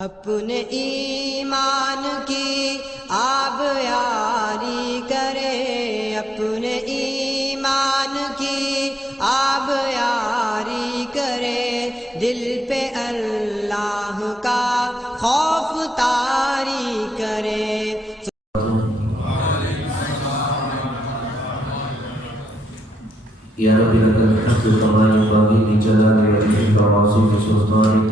اپنے ایمان کی آب یاری کرے، اپنے ایمان کی آب یاری کرے، دل پہ اللہ کا خوف طاری کرے۔ یا رب لک الحمد کما ينبغي لجلال وجهك وعظيم سلطانك،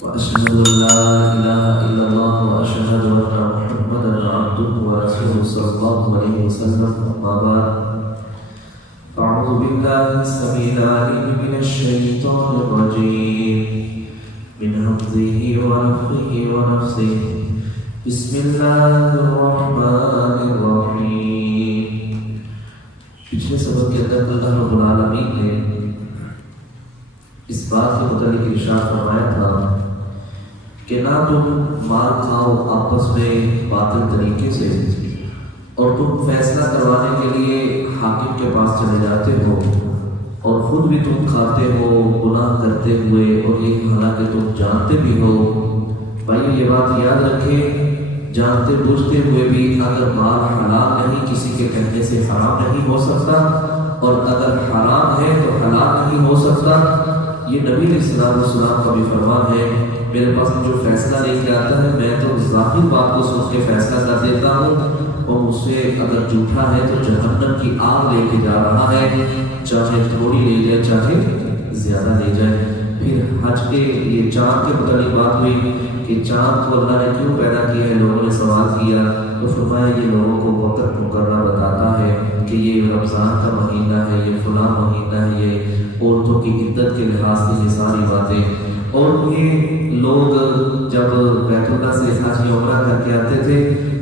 وأشهد أن لا إله إلا الله وأشهد أن محمدا عبده ورسوله صلى الله عليه وسلم. أما بعد، أعوذ بالله السميع العليم من الشيطان الرجيم من همزه ونفخه ونفثه. بسم الله الرحمن الرحيم. پچھلے سبق کے اندر اللہ رب العالمین نے اس بات کے متعلق ارشاد فرمایا تھا کہ نہ تم مار کھاؤ آپس میں باطل طریقے سے، اور تم فیصلہ کروانے کے لیے حاکم کے پاس چلے جاتے ہو اور خود بھی تم کھاتے ہو گناہ کرتے ہوئے، اور یہ حالانکہ تم جانتے بھی ہو۔ بھائی یہ بات یاد رکھیں، جانتے بوجھتے ہوئے بھی اگر مال حلال نہیں، کسی کے کہنے سے حرام نہیں ہو سکتا، اور اگر حرام ہے تو حلال نہیں ہو سکتا۔ یہ نبی علیہ السلام کا بھی فرمان ہے، میرے پاس جو فیصلہ لے کے آتا ہے میں تو ظاہر بات کو سوچ کے فیصلہ کر دیتا ہوں، اور مجھ سے اگر جھوٹا ہے تو جہنم کی آگ لے کے جا رہا ہے، چاہے تھوڑی لے جائے چاہے زیادہ لے جائے۔ پھر حج کے یہ چاند کے متعلق بات ہوئی کہ چاند کو اللہ نے کیوں پیدا کیا ہے، لوگوں نے سوال کیا تو فرمایا یہ لوگوں کو وقت مقررہ بتاتا ہے کہ یہ رمضان کا مہینہ ہے، یہ فلاں مہینہ ہے، یہ عورتوں کی عدت کے لحاظ سے یہ ساری باتیں۔ اور یہ لوگ جب بیت اللہ سے حج یا عمرہ کر کے آتے تھے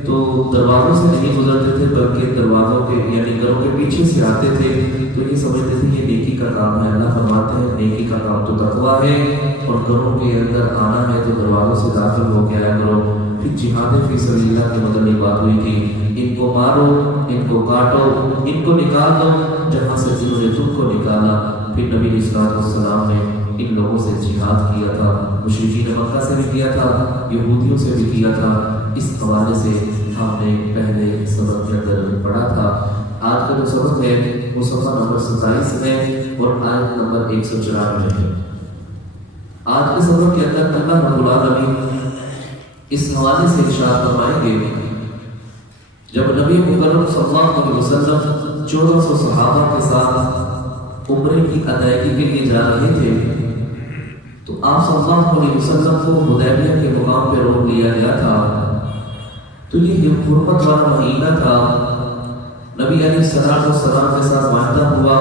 تو دروازوں سے نہیں گزرتے تھے، بلکہ دروازوں کے یعنی گھروں کے پیچھے سے آتے تھے، تو یہ سمجھتے تھے یہ نیکی کا کام ہے۔ اللہ فرماتے ہیں نیکی کا کام تو تقویٰ ہے، اور گھروں کے اندر آنا ہے تو دروازوں سے داخل ہو کے آیا کرو۔ پھر جہاد فی سبیل اللہ کے متعلق بات ہوئی تھی، ان کو مارو، ان کو کاٹو، ان کو نکال دو جہاں سے جنہوں نے تم کو نکالا۔ پھر نبی علیہ السلام نے ان لوگوں سے جہاد کیا تھا، مشرکین مکہ سے بھی کیا تھا، یہودیوں سے بھی کیا تھا۔ اس حوالے سے ہم نے پہلے سبق کے اندر پڑھا تھا۔ آج کا جو سبق ہے وہ صفحہ نمبر 27 میں اور آیت نمبر 194 ہے۔ آج کے سبق کے اندر اللہ رب العالمین اس حوالے سے ارشاد فرمائیں گے، جب نبی مکرم صلی اللہ علیہ وسلم 1400 صحابہ کے ساتھ عمرے کی ادائیگی کے لیے جا رہے تھے تو آپ صلی اللہ علیہ وسلم کو حدیبیہ کے مقام پہ روک لیا گیا تھا۔ تو یہ حرمت والا مہینہ تھا۔ نبی علیہ السلام کے ساتھ معاہدہ ہوا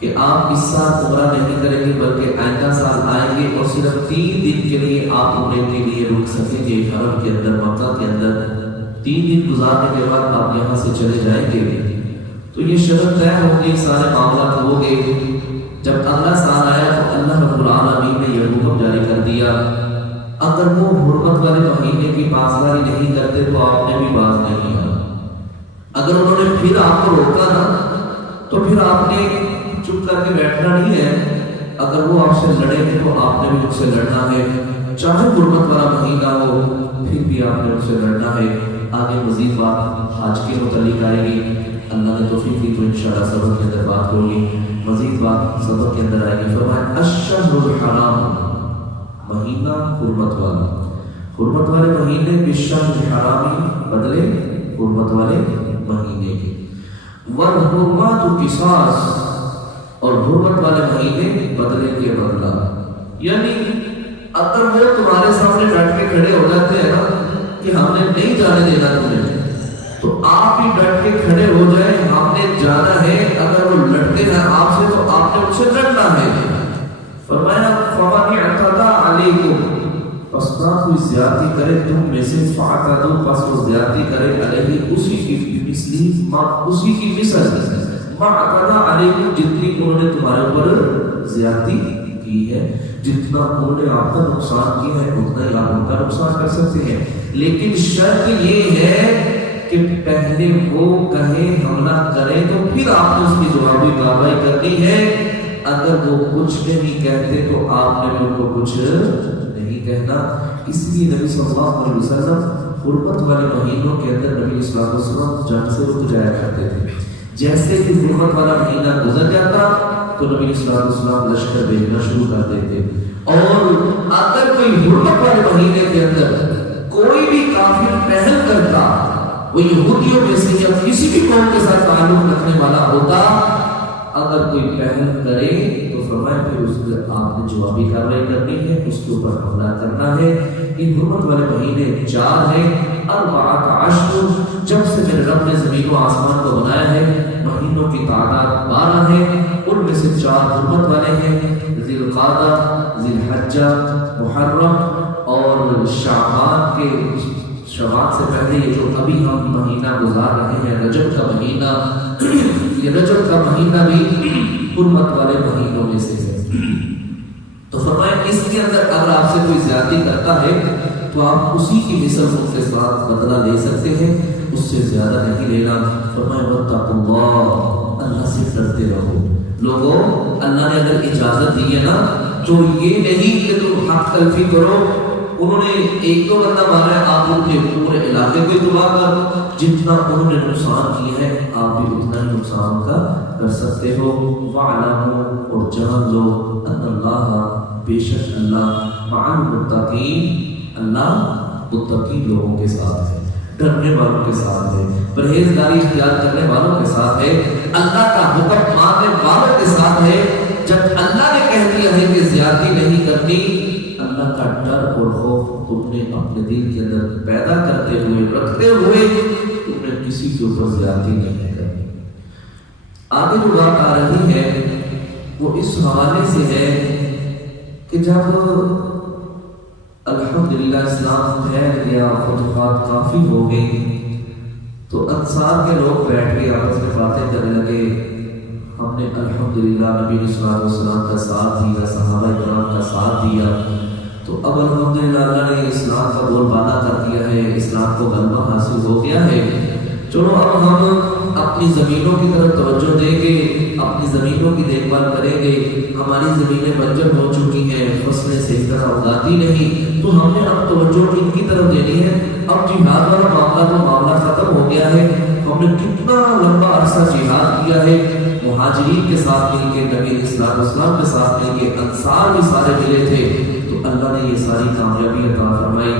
کہ آپ اس سال عمرہ نہیں کریں گے بلکہ آئندہ سال آئیں گے، اور صرف 3 دن کے لیے آپ عمرے کے لیے رک سکیں گے حرم کے اندر، مکہ کے اندر۔ 3 دن گزارنے کے بعد آپ یہاں سے چلے جائیں گے۔ تو یہ شرط طے ہو گئی، سارے معاملات ہو گئے۔ جب اگلا سال آیا تو اللہ رب العالمین نے یہ حکم جاری کر دیا، اگر وہ حرمت والے مہینے کی پاسداری نہیں کرتے تو آپ نے بھی باز نہیں آنا۔ اگر انہوں نے پھر آپ کو روکا نا تو پھر آپ نے چپ کر کے بیٹھنا نہیں ہے، اگر وہ آپ سے لڑیں گے تو آپ نے بھی ان سے لڑنا ہے، چاہے حرمت والا مہینہ ہو پھر بھی آپ نے ان سے لڑنا ہے۔ آگے مزید بات حج کے متعلق آئے گی، اللہ نے توفیق دی تو انشاءاللہ سبق کے اندر بات ہوگی، مزید بات سبق کے اندر آئے گی۔ فرمایا الشہر الحرام، مہینہ حرمت والا، حرمت والے مہینے بالشہر الحرامی، بدلے حرمت والے مہینے کے۔ والحرمات قصاص، اور حرمت والے مہینے بدلے کے بدلہ، یعنی اگر وہ تمہارے سامنے ڈٹ کے کھڑے ہو جاتے ہیں نا کہ ہم نے نہیں جانے دینا تمہیں، تو آپ بھی ڈٹ کے کھڑے ہو جائیں، ہم نے جانا ہے۔ اگر وہ لڑتے ہیں آپ سے تو آپ نے ان سے لڑنا ہے۔ فرمایا فَمَنِ اعْتَدَىٰ عَلَيْكُمْ، پس نہ کوئی زیادتی کرے تم میں سے، فَاعْتَدُوا، پس وہ زیادتی کرے علیہ، اسی کی مثلی، اسی کی مثل، مَا اعْتَدَىٰ عَلَيْكُمْ، جتنی انہوں نے تمہارے اوپر زیادتی کی ہے، جتنا انہوں نے آپ کا نقصان کیا ہے اتنا ہی آپ ان کا نقصان کر سکتے ہیں۔ لیکن شرط یہ ہے کہ پہلے وہ کہیں حملہ کریں تو پھر آپ نے اس کی جوابی کارروائی کرنی ہے۔ اگر وہ کچھ نہیں کہتے تو آپ نے بھی ان کو کچھ نہیں کہنا، اس لیے نبی صلی اللہ علیہ وسلم غربت والے مہینوں کے اندر نبی صلی اللہ علیہ وسلم جنگ سے رک جایا کرتے تھے۔ جیسے کہ غربت والا مہینہ گزر جاتا تو نبی صلی اللہ علیہ وسلم لشکر بھیجنا شروع کر دیتے، اور اگر کوئی غربت والے مہینے کے اندر کوئی بھی کافر پہل کرتا، وہ یہودیوں میں سے یا کسی بھی قوم کے ساتھ تعلق رکھنے والا ہوتا، اگر کوئی پہل کرے تو فرمایا پھر اس کے آپ نے جوابی کارروائی کرنی ہے، اس کے اوپر حملہ کرنا ہے۔ یہ حرمت والے مہینے 4 ہیں، 14 جب سے میرے رب نے زمین و آسمان کو بنایا ہے، مہینوں کی تعداد 12 ہے، ان میں سے 4 حرمت والے ہیں، ذی القعدہ، ذی الحجہ، محرم اور شعبان کے شعبان سے پہلے یہ جو ابھی ہم مہینہ گزار رہے ہیں رجب کا مہینہ، یہ رجب کا مہینہ بھی حرمت والے مہینوں میں سے ہے۔ تو فرمایا اس کے اندر اگر آپ سے کوئی زیادتی کرتا ہے تو آپ اسی کی مثل ان کے ساتھ بدلہ لے سکتے ہیں، اس سے زیادہ نہیں لینا۔ فرمایا واتقوا اللہ، اللہ سے ڈرتے رہو۔ لوگوں، اللہ نے اگر اجازت دی ہے نا تو یہ نہیں کہ تم حق تلفی کرو، انہوں نے ایک دو بندہ مارا ہے آپ ان کے پورے علاقے کو تباہ کر دو، جتنا انہوں نے نقصان کیا ہے آپ بھی اتنا ہی نقصان کا کر سکتے ہو۔ وَاعْلَمُوا، اور جان لو، ان اللہ، بے شک اللہ، مع المتقین، اللہ متقی لوگوں کے ساتھ ہے، ڈرنے والوں کے ساتھ ہے، پرہیزگاری اختیار کرنے والوں کے ساتھ ہے، اللہ کا حکم ماننے والوں کے ساتھ ہے۔ جب اللہ نے کہہ دیا ہے کہ زیادتی نہیں کرنی، اللہ کا ڈر اور خوف تم نے اپنے دل کے اندر پیدا کرتے ہوئے رکھتے ہوئے تم نے کسی کے اوپر زیادتی نہیں کرنی۔ آگے جو بات آ رہی ہے وہ اس حوالے سے ہے کہ جب الحمدللہ اسلام پھیل گیا، فتوحات کافی ہو گئی، تو انصار کے لوگ بیٹھ کے آپس میں باتیں کرنے لگے، ہم نے الحمدللہ نبی صلی اللہ علیہ وسلم کا ساتھ دیا، صحابہ کرام کا ساتھ دیا، تو اب الحمدللہ اللہ نے اسلام کا بول بالا کر دیا ہے، اسلام کو غلبہ حاصل ہو گیا ہے، چلو اب ہم اپنی زمینوں کی طرف توجہ دیں گے، اپنی زمینوں کی دیکھ بھال کریں گے، ہماری زمینیں بنجر ہو چکی ہیں، فصلیں صحیح طرح اگاتی نہیں، تو ہم نے اب توجہ ان کی طرف دینی ہے۔ اب جہاد والا معاملہ تو معاملہ ختم ہو گیا ہے، ہم نے کتنا لمبا عرصہ جہاد کیا ہے، مہاجرین کے ساتھ مل کے، نبی اسلام کے ساتھ مل کے، انصار بھی سارے ملے تھے، تو اللہ نے یہ ساری کامیابی عطا فرمائی۔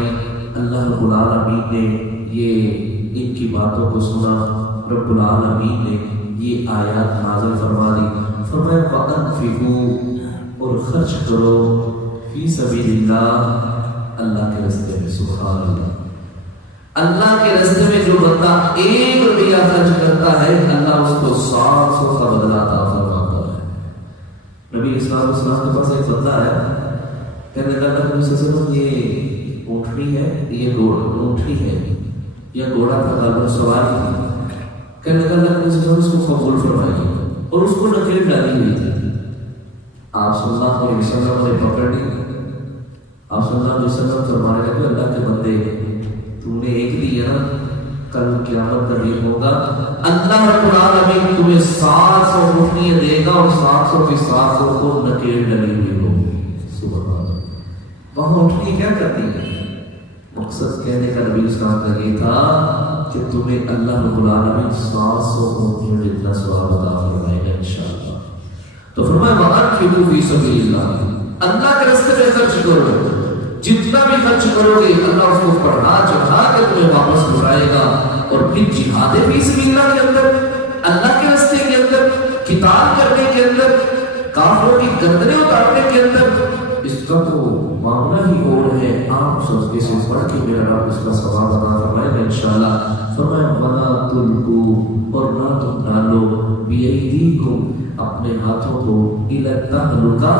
اللہ رب العالمین نے یہ ان کی باتوں کو سنا، رب العالمین نے یہ آیات نازل فرما دی، فرمایا وَأَنفِقُوا، اور خرچ کرو، فی سبیل اللہ، اللہ کے راستے میں، سبحان اللہ، اللہ کے راستے میں جو بندہ 1 روپیہ خرچ کرتا ہے اللہ اس کو 700 کا بدلہ عطا فرماتا ہے۔ نبی اسلام کے پاس ایک بندہ ہے، کہنے لگا نبی صلی اللہ علیہ وسلم یہ اونٹنی ہے، یہ اونٹنی ہے یا گھوڑا تھا، غالباً سواری تھی، کہنے لگا نبی صلی اللہ علیہ وسلم اس کو قبول فرمائیے، اور اس کو نکیل ڈالی ہوئی تھی۔ آپ صلی اللہ علیہ وسلم نے پکڑ لی، آپ صلی اللہ علیہ وسلم فرمانے لگے اللہ کے بندے تم نے ایک دیا، کل قیامت کا دن ہوگا، اللہ رب العالمین تمہیں 700 اونٹنیاں دے گا، اور 700 کی 700 کو نکیل ڈلی ہوئی ہوگی۔ سبحان اللہ، وہاں اونٹنی کیا کرتی ہے؟ مقصد کہنے کا نبی اسلام کا یہ تھا کہ تمہیں اللہ رب العالمین 700 اونٹنیوں جتنا ثواب عطا فرمائے گا انشاءاللہ۔ تو فرمایا وَأَنفِقُوا فِي سَبِيلِ اللَّهِ، اللہ کے راستے میں خرچ کرو، جتنا بھی خرچ کرو گے اللہ اس کو پڑھا چڑھا کے تمہیں واپس لوٹائے گا۔ اور پھر جہاد فی سبیل اللہ کے اندر، اللہ کے راستے کے اندر، قتال کرنے کے اندر، کافروں کی گردنیں اتارنے کے اندر، اس کا تو معاملہ ہی اور ہے، آپ سب سے پڑھ کے میرا رب اس کا ثواب عطا فرمائے گا انشاءاللہ۔ فرمایا وَلَا تُلْقُوا، اور نہ تم ڈالو، بِأَيْدِيكُمْ، اپنے ہاتھوں کو، إِلَى التَّهْلُكَةِ،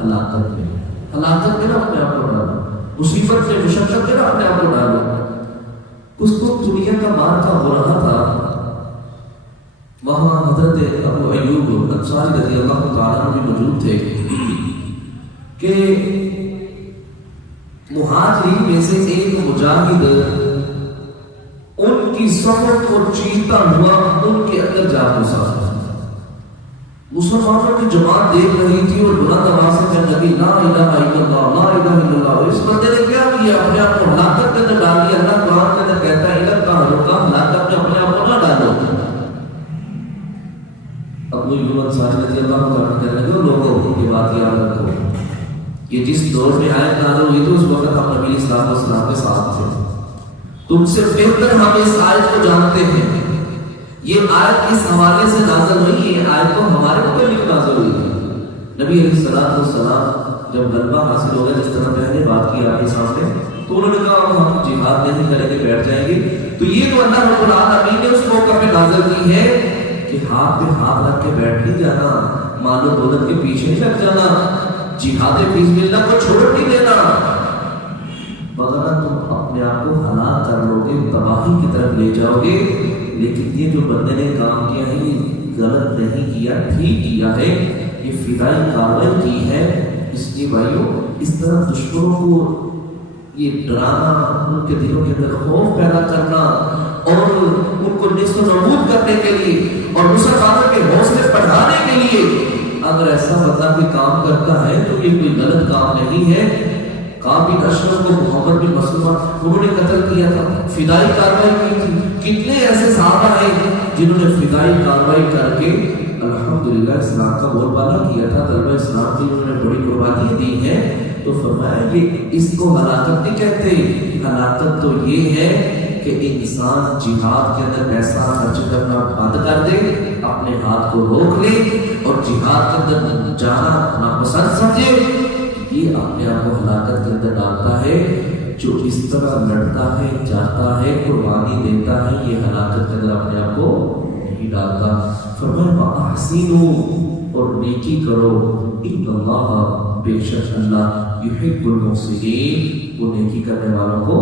ہلاکت میں، ہلاکت میں نہ اپنے آپ کو ڈالو، مصیبت میں، مشقت میں نہ اپنے آپ کو ڈالو۔ اس کو دنیا کا مار کا ہو رہا تھا، وہاں حضرت ابو ایوب انصاری رضی اللہ تعالیٰ عنہ بھی موجود تھے کہ مہاجرین میں سے ایک مجاہد ان کی صفوں کو چیرتا ہوا ان کے اندر جا گھسا، مسلمانوں کی جماعت دیکھ رہی تھی اور بلند آواز سے کہنے لگی لا الہ الا اللہ لا الہ الا اللہ. اس بندے نے کیا کیا؟ اپنے آپ کو ہلاکت کے اندر ڈال دیا. اللہ قرآن کے اندر کہتا ہے الہ کا حلقہ ہلاکت میں اپنے آپ کو نہ ڈالو. ابو ایوب انصاری رضی اللہ عنہ کہنے لگے لوگوں کی بات یاد رکھو، یہ جس دور میں آیت نازل ہوئی تو اس وقت ہم نبی صلی اللہ علیہ وسلم کے ساتھ تھے. تم سے بہتر ہم اس آیت کو جانتے ہیں. یہ آیت اس حوالے سے نازل ہوئی ہے، آیت کو ہمارے متعلق نازل ہوئی ہے. نبی علیہ الصلوۃ والسلام جب غلبہ حاصل ہو گیا، جس طرح پہلے بات کی آپ کے سامنے، تو انہوں نے کہا ہم جہاد نہیں کریں گے، بیٹھ جائیں گے. تو یہ تو اللہ رب العالمین نے اس موقع پہ نازل کی ہے کہ ہاتھ پہ ہاتھ رکھ کے بیٹھ نہیں جانا، مال و دولت کے پیچھے نہیں لگ جانا، جہاد فی سبیل اللہ کو چھوڑ نہیں دینا، وغیرہ تم اپنے آپ کو ہلاک کر لو گے، تباہی کی طرف لے جاؤ گے. لیکن یہ جو بندے نے کام کیا ہے یہ غلط نہیں کیا، ٹھیک کیا ہے، یہ فدائی کارروائی کی ہے. اس لیے بھائیو اس طرح دشمنوں کو یہ ڈرانا، ان کے دلوں کے اندر خوف پیدا کرنا اور ان کو نیست و نابود کرنے کے لیے اور مسلمانوں کے حوصلے بڑھانے کے لیے اگر ایسا بندہ کوئی کام کرتا ہے تو یہ کوئی غلط کام نہیں ہے. کعب بن اشرف کو محمد بن مسلمہ انہوں نے قتل کیا تھا، فدائی کارروائی کی تھی. کتنے ایسے صحابہ ہیں جنہوں نے فدائی کارروائی کر کے الحمدللہ اسلام کا بول بالا کیا تھا، طلبہ اسلام کی انہوں نے بڑی قربانی دی ہے. تو فرمایا یہ اس کو ہلاکت نہیں کہتے، ہلاکت تو یہ ہے کہ انسان جہاد کے اندر پیسہ خرچ کرنا بند کر دے، اپنے ہاتھ کو روک لے اور جہاد کے اندر جانا ناپسند سمجھے. یہ اپنے آپ کو ہلاکت کے اندر ڈالتا ہے. جو اس طرح لڑتا ہے، جاتا ہے، قربانی دیتا ہے، یہ ہلاکت کے اندر اپنے آپ کو نہیں ڈالتا. فرمایا وَأَحْسِنُوا اور نیکی کرو، ان اللہ بے شک اللہ یحب المحسنین وہ نیکی کرنے والوں کو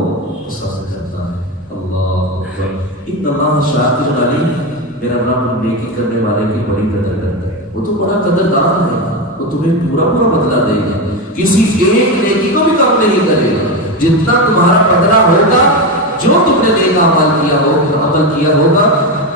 پسند کرتا ہے. اللہ اکبر. ان اللہ شاکر علیم، میرا رب نیکی کرنے والے کی بڑی قدر کرتا ہے. وہ تو بڑا قدردان ہے، وہ تمہیں پورا پورا بدلہ دے گا، کسی ایک نیکی کو بھی کم نہیں کرے گا. جتنا تمہارا بدلہ ہوگا، جو تم نے نیک عمل کیا ہوگا،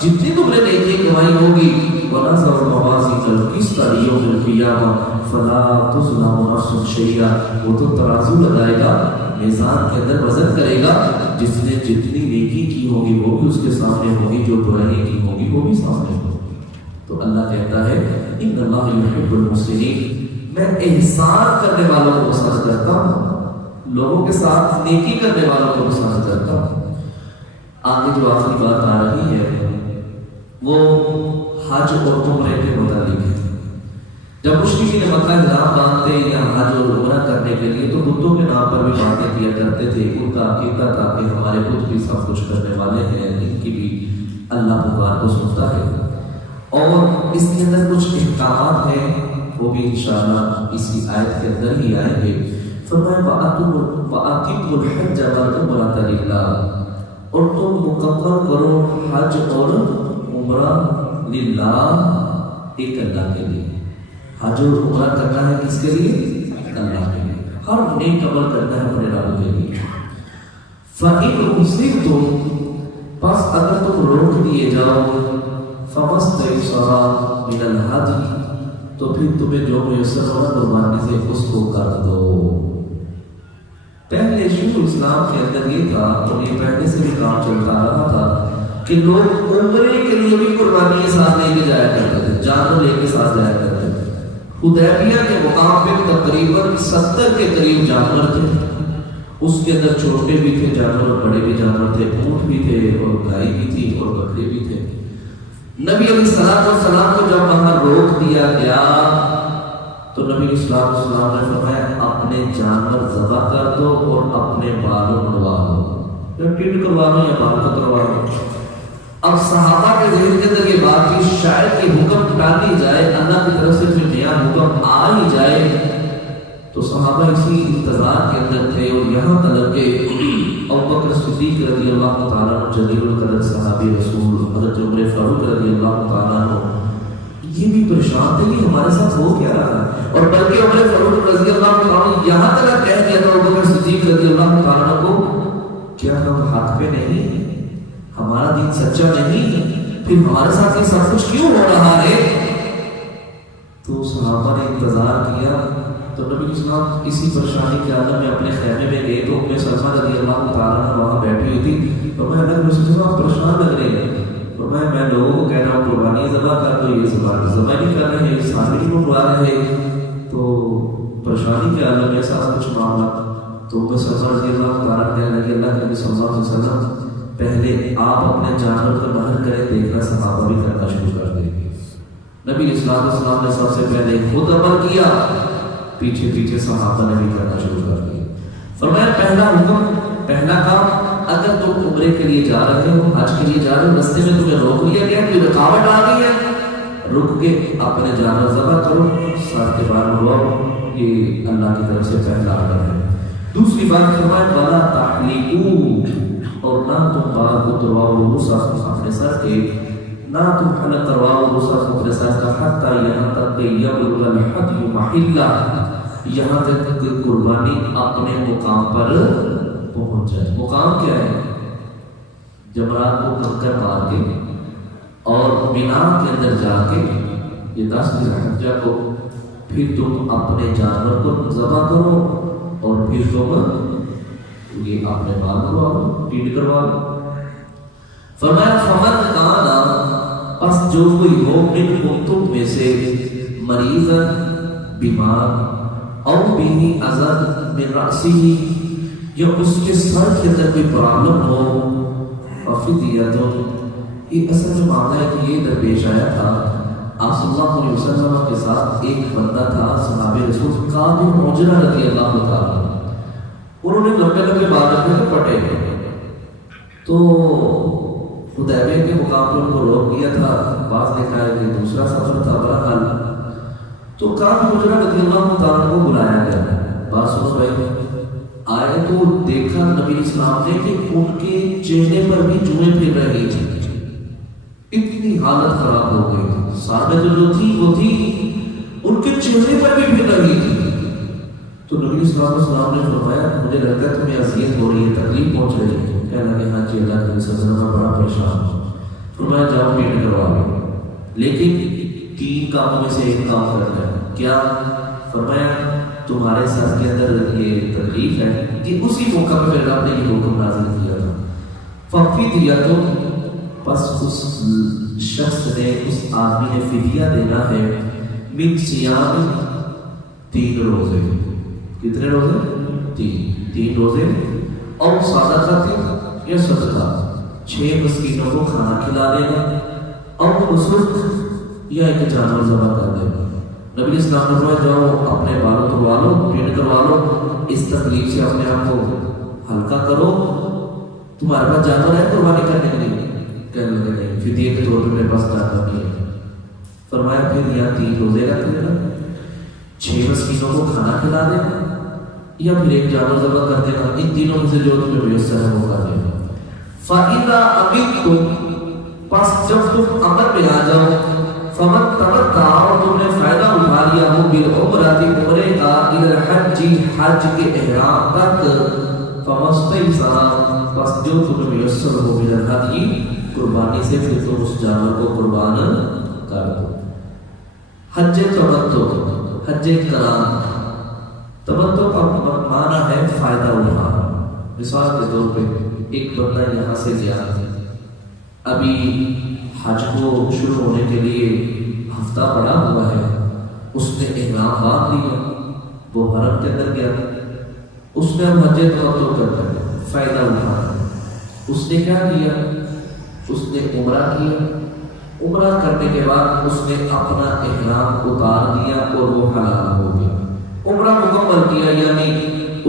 جتنی تم نے نیکی کمائی ہوگی، وَنَزَعُ الْمَوَازِينَ الْقِسْطَ لِيَوْمِ الْقِيَامَةِ فَلَا تُظْلَمُ نَفْسٌ شَيْئًا. وہ تو ترازو لگائے گا، میزان کے اندر وزن کرے گا، جس نے جتنی نیکی کی ہوگی وہ بھی اس کے سامنے ہوگی، جو برائی کی ہوگی وہ بھی سامنے ہوگی. تو اللہ کہتا ہے ان اللہ یحب المحسنین، میں احسان کرنے والوں کو پسند کرتا ہوں، لوگوں کے ساتھ نیکی کرنے والوں کو پسند کرتا ہوں. آگے جو آخری بات آ رہی ہے وہ حج اور عمرے کے متعلق ہے. جب مشرکین مکہ احرام باندھتے یا حج اور عمرہ کرنے کے لیے تو بتوں کے نام پر بھی باتیں کیا کرتے تھے. ان کا عقیدہ تھا کہ ہمارے بت بھی سب کچھ کرنے والے ہیں، ان کی بھی اللہ پکار کو سنتا ہے. اور اس کے اندر کچھ احکامات ہیں، وہ بھی انشاءاللہ اسی آیت کے اندر ہی آئیں گے. فرمایا وَأَقِیمُوا الْحَجَّ وَالْعُمْرَةَ لِلَّهِ، اور تم مکمل کرو حج اور عمرہ للہ، ایک اللہ کے لیے. حج اور عمرہ کرنا ہے کس کے لیے؟ اللہ کے لیے. ہر نیک عمل کرنا ہے اپنے رب کے لیے. فَإِنْ أُحْصِرْتُمْ، پس اگر تم روک دیے جاؤ، فَمَسْتَيْسَرَ مِنَ الْهَدْيِ، تو پھر تمہیں جو میسر ہونا قربانی سے اس کو کر دو. پہلے شروع اسلام کے اندر یہ تھا اور یہ پہلے سے بھی کام چلتا رہا تھا کہ لوگ عمرے کے لیے بھی قربانی کے ساتھ لے کے جایا کرتے تھے، جانور لے کے ساتھ جایا کرتے تھے. حدیبیہ کے مقام پہ تقریباً 70 کے قریب جانور تھے. اس کے اندر چھوٹے بھی تھے جانور اور بڑے بھی جانور تھے، اونٹ بھی تھے اور گائے بھی تھی اور بکرے بھی تھے. نبی علیہ السلام کو جب وہاں روک دیا گیا تو نبی علیہ السلام نے فرمایا اپنے جانور ذبح کر دو اور اپنے بالوں منڈوا دو، یا ٹیٹ کروا دو یا بال کتروا دو. اب صحابہ کے ذہن کے اندر یہ بات کی شاید یہ حکم ٹال لی جائے، اللہ کی طرف سے جو نیا حکم آ ہی جائے. تو صحابہ اسی انتظار کے اندر تھے اور یہاں تک کہ ابوبکر صدیق رضی اللہ تعالیٰ عنہ جلیل القدر صحابی رسول، حضرت عمر فاروق رضی اللہ تعالیٰ عنہ یہ بھی پریشان تھے کہ ہمارے ساتھ ہو کیا رہا ہے. اور بلکہ عمر فاروق رضی اللہ تعالیٰ عنہ یہاں تک کہہ دیا تھا ابوبکر صدیق رضی اللہ تعالیٰ عنہ کو، کیا ہم حق پہ نہیں، ہمارا دین سچا نہیں، پھر ہمارے ساتھ یہ سب کچھ کیوں ہو رہا ہے؟ تو صحابہ نے انتظار کیا، تو نبی اسلام اسی پریشانی کے عالم میں اپنے خیمے میں گئے تو ام سلمہ رضی اللہ تعالیٰ عنہ وہاں بیٹھی ہوئی تھی. تو میں اللہ کے رسول آپ پریشان لگ رہے ہیں. تو میں لوگوں کو کہہ رہا ہوں قربانی ذبح کر دو، یہ ذبح نہیں کر رہے ہیں، سامنے کو بلا رہے ہیں. تو پریشانی کے عالم میں ایسا کچھ معاملہ. تو ام سلمہ رضی اللہ تعالیٰ عنہ کہنے لگے اللہ کے نبی صلی اللہ علیہ وسلم پہلے آپ اپنے جانور کا مہر کریں، دیکھنا صحابہ بھی کرنا شروع کر دیں گے. نبی اسلام السلام نے سب سے پہلے خود عمل کیا، پیچھے پیچھے صحابہ نے بھی کرنا شروع کر دیا. فرمایا پہلا حکم، پہلا کام، اگر تم عمرے کے لیے جا رہے ہو، حج کے لیے جا رہے ہو، رستے میں تمہیں روک لیا گیا، کوئی رکاوٹ آ گئی ہے، رک کے اپنے جانور ذبح کرو، ساتھ کے بعد بلواؤ. یہ اللہ کی طرف سے پہلا آرڈر ہے. دوسری بات فرمایا ولا تحلقوا، اور نہ تم بال اترواؤ رؤوسکم اپنے سر کے، نہ تم حلق کرواؤ رؤوسکم اپنے سر کا، حتی یہاں تک کہ یبلغ الحدی محلہ، یہاں تک کہ قربانی اپنے مقام پر پہنچ جائے. مقام کیا ہے؟ جمرات کو کنکر مار کے اور مینا کے اندر جا کے یہ 10 ذی الحجہ کو پھر تم اپنے جانور کو ذبح کرو اور پھر تم یہ اپنے بال کرواؤ، پیٹ کرواؤ. فرمایا فمن کانا، پس جو کوئی ہو منکم تم میں سے مریض بیمار اور بھی اذى من رأسه، یا اس کے سر کے اندر کوئی پرابلم ہو، ففدیۃ، یہ اصل جو معاملہ ہے کہ یہ درپیش آیا تھا. آپ صلی اللہ علیہ وسلم کے ساتھ ایک بندہ تھا صحابی رسول کعب بن عجرہ رضی اللہ تعالیٰ، انہوں نے لمبے لمبے بال رکھے تھے پٹے، تو حدیبیہ کے مقام پر ان کو روک دیا تھا. بعض دیکھا ہے کہ دوسرا سفر تھا. بہرحال تو کعب بن عجرہ رضی اللہ تعالیٰ کو بلایا گیا. بات سنو بھائی، آئے تو دیکھا نبی اسلام نے کہ ان کے چہرے پر بھی جوئیں پھر رہی تھی، اتنی حالت خراب ہو گئی تھی. صحابہ جو تھی وہ تھی، ان کے چہرے پر بھی پھر رہی تھی. تو نبی اسلام نے فرمایا مجھے لگتا ہے تمہیں اذیت ہو رہی ہے، تکلیف پہنچ رہی ہے. کہنے لگے ہاں جی اللہ کے رسول میں بڑا پریشان ہوں. فرمایا جاؤ پیٹ کروا لو، لیکن 3 کاموں میں سے ایک کام کرنا ہے. کیا؟ فرمایا تمہارے سر کے اندر یہ تکلیف ہے کہ اسی موقع پہ پھر رب نے یہ حکم نازل کیا تھا. ففدیۃ، پس اس شخص نے، اس آدمی نے فدیہ دینا ہے، من صیام، 3 روزے. کتنے روزے؟ 3 روزے. اور صدقہ یا صدقہ، 6 مسکینوں کو کھانا کھلا دینا، اور نسک یا ایک جانور ذبح کر دینا. نبی اسلام نے فرمایا جاؤ اپنے بالوں کروا لو، پیٹ کروا لو، اس تکلیف سے اپنے آپ کو ہلکا کرو. تمہارے پاس جانور ہے قربانی کرنے کے لیے؟ کہنے لگے نہیں، فدیے کے طور پہ میرے پاس جانور نہیں ہے. فرمایا پھر یا 3 روزے رکھ لینا، 6 مسکینوں کو کھانا کھلا دینا، یا پھر ایک جانور ذبح کر دینا. ان تینوں میں سے جو تمہیں میسر ہے وہ کر دینا. فَإِذَا أَمِنْتُمْ، پس جب تم امر میں آ جاؤ، فمن تمتع، اور تم نے فائدہ اٹھا لیا ہو بالعمرۃ، عمرے کا، الی الحج، حج کے احرام تک، فمستیسر، پس جو تمہیں میسر ہو من الہدی، قربانی سے، پھر تم اس جانور کو قربان کر دو. حج تمتع، حج قران. تمتع کا معنی ہے فائدہ اٹھانا. مثال کے طور پہ ایک بندہ یہاں سے گیا، ابھی حج کو شروع ہونے کے لیے ہفتہ پڑا ہوا ہے، اس نے احرام باندھ لیا، وہ حرم کے اندر گیا، اس نے اب حج تمتع کرنا ہے، فائدہ اٹھانا. اس نے کیا کیا؟ اس نے عمرہ کیا. عمرہ کرنے کے بعد اس نے اپنا احرام اتار دیا اور وہ حلال ہو گیا. عمرہ مکمل کیا، یعنی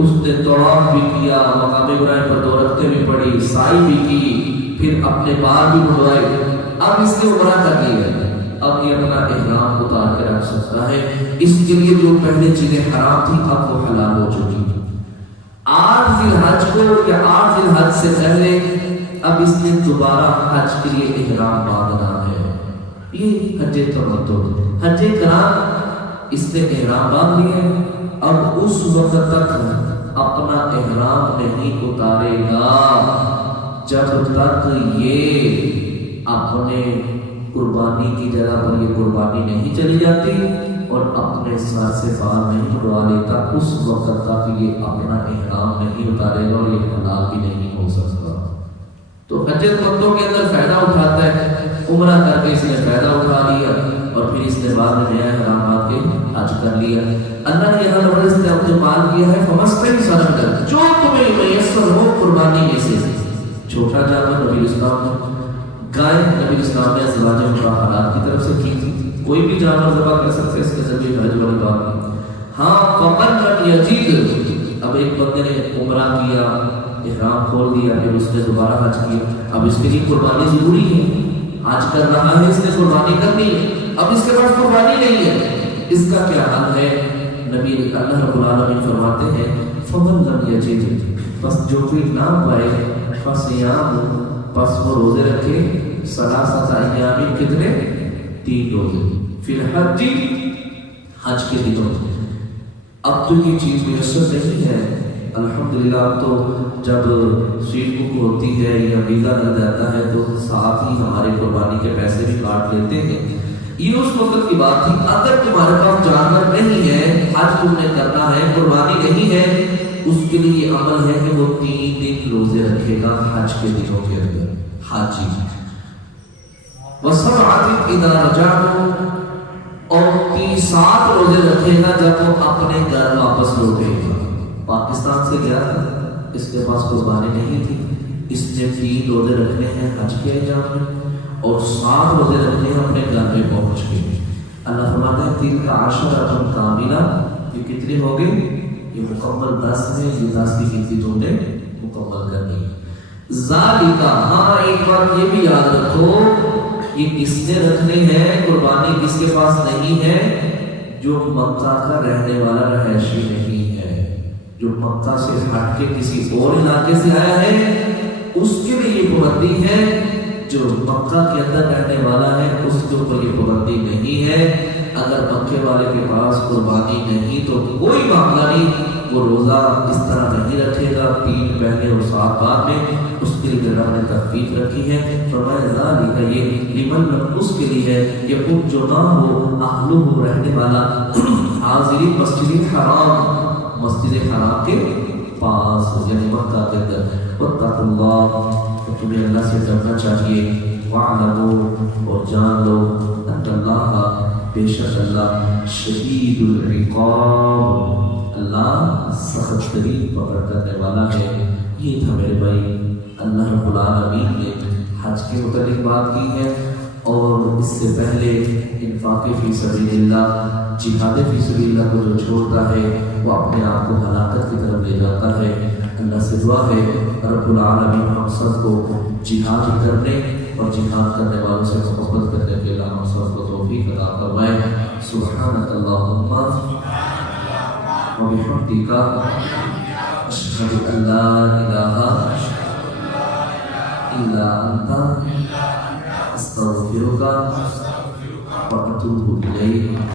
اس نے طواف بھی کیا، مقام ابراہیم پر 2 رکعتیں بھی پڑھی، سعی بھی کی، پھر اپنے بال بھی بڑھوائے. اب اس نے عمرہ کر لیا، اب یہ اپنا احرام اتار کے رکھ سکتا ہے. اس کے لیے جو پہلے چیزیں حرام تھی اب وہ حلال ہو چکی. 8 ذی الحج کو یا 8 ذی الحج سے پہلے اب اس نے دوبارہ حج کے لیے احرام باندھنا ہے. یہ حج تمتع. حج قران اس نے احرام باندھ لیا، اب اس وقت تک اپنا احرام نہیں اتارے گا جب تک یہ اپنے قربانی کی جگہ پر یہ قربانی نہیں چلی جاتی اور اپنے سر سے بال نہیں اڑوا لیتا اس وقت تک یہ اپنا احرام نہیں اتارے گا اور یہ حلال بھی نہیں ہو سکتا۔ تو حج مکوں کے اندر فائدہ اٹھاتا ہے، عمرہ کر کے اس نے فائدہ اٹھا لیا اور پھر اس نے بعد میں نیا احرامات کے حج کر لیا۔ اللہ نے یہاں لفظ استعمال کیا ہے فمستیسر کر، جو تمہیں میسر ہو قربانی میں سے۔ چھوٹا جانور نبی اسلام نے گائے نبی اسلام نے ازواج مطہرات کی طرف سے کی تھی، کوئی بھی جانور ذبح کر سکتے اس کے ذریعے حج والی بات نہیں۔ ہاں فمن لم یجد، اب ایک بندے نے عمرہ کیا، احرام کھول دیا، پھر اس نے دوبارہ حج کیا، اب اس کے لیے قربانی ضروری ہے، حج کر رہا ہے، اس نے قربانی کرنی ہے، اب اس کے پاس قربانی نہیں ہے، اس کا کیا حل ہے؟ نبی اللہ رب العالمین فرماتے ہیں فمن لم یجد، بس جو بھی نہ پائے فصیام، بس وہ روزے رکھے ثلاثۃ ایام، کتنے؟ 3 روزے، فی الحج، حج کے دنوں۔ اب تو یہ چیز میسر نہیں ہے، الحمدللہ اب تو جب سیٹ بک ہوتی ہے یا ویزا لگ جاتا ہے تو ساتھ ہی ہمارے قربانی کے پیسے بھی کاٹ لیتے ہیں۔ یہ اس وقت کی بات تھی، اگر تمہارے پاس جانور نہیں ہے، حج تم نے کرنا ہے، قربانی نہیں ہے، اس کے لیے عمل ہے کہ وہ 3 دن روزے رکھے گا حج کے دنوں کے اندر، حاجی۔ وَسَبْعَةٍ إِذَا رَجَعْتُمْ، اور 7 روزے رکھے گا جب وہ اپنے گھر واپس لوٹے گا۔ پاکستان سے گیا تھا، اس کے پاس قربانی نہیں تھی، اس نے 3 روزے رکھنے ہیں حج کے ایام میں اور 7 روزے رکھنے ہیں اپنے گھر میں پہنچ کے۔ اللہ فرماتا ہے 3 کا 10 کاملہ، یہ کتنے ہو گئے؟ یہ مکمل 10 میں، یہ 10 کی گنتی تم نے مکمل کرنی ہے۔ ذالکہ، ہاں ایک بات یہ بھی یاد رکھو، یہ کس نے رکھنے ہیں قربانی؟ کس کے پاس نہیں ہے؟ جو مکہ کا رہنے والا رہائشی نہیں ہے، جو مکہ سے ہٹ کے کسی اور علاقے سے آیا ہے، اس کے لیے یہ پابندی ہے۔ جو مکہ کے اندر رہنے والا ہے اس کے اوپر یہ پابندی نہیں ہے۔ اگر مکے والے کے پاس قربانی نہیں تو کوئی معاملہ نہیں، وہ روزہ اس طرح نہیں رکھے گا، 3 پہلے اور 7 بعد میں، اس کے لیے اللہ نے تخفیف رکھی ہے۔ فرمایا ذالک، یہ لمن، اس کے لیے ہے کہ وہ جو نہ ہو اہلہ، رہنے والا، حاضری مسجد حرام، مسجد حرام کے پاس، یعنی مکہ کے اندر۔ واتقوا اللہ، تو تمہیں اللہ سے ڈرنا چاہیے۔ وَاعْلَمُوا، اور جان لو، ان اللہ، بے شک اللہ، شدید العقاب، اللہ سخت ترین پکڑ کرنے والا ہے۔ یہ تھا میرے بھائی اللہ رب العالمین نے حج کے متعلق بات کی ہے، اور اس سے پہلے انفاق فی سبیل اللہ، جہاد فی سبیل اللہ کو جو چھوڑتا ہے وہ اپنے آپ کو ہلاکت کی طرف لے جاتا ہے۔ اللہ سے دعا ہے رب العالمین ہم سب کو جہاد کرنے اور جہاد کرنے والوں سے محبت کرنے کے لیے ہم سب کو توفیق عطا فرمائے۔ سبحانک اللہم و بحمدک، اشہد ان لا الہ الا انت، استغفرک و اتوب الیک۔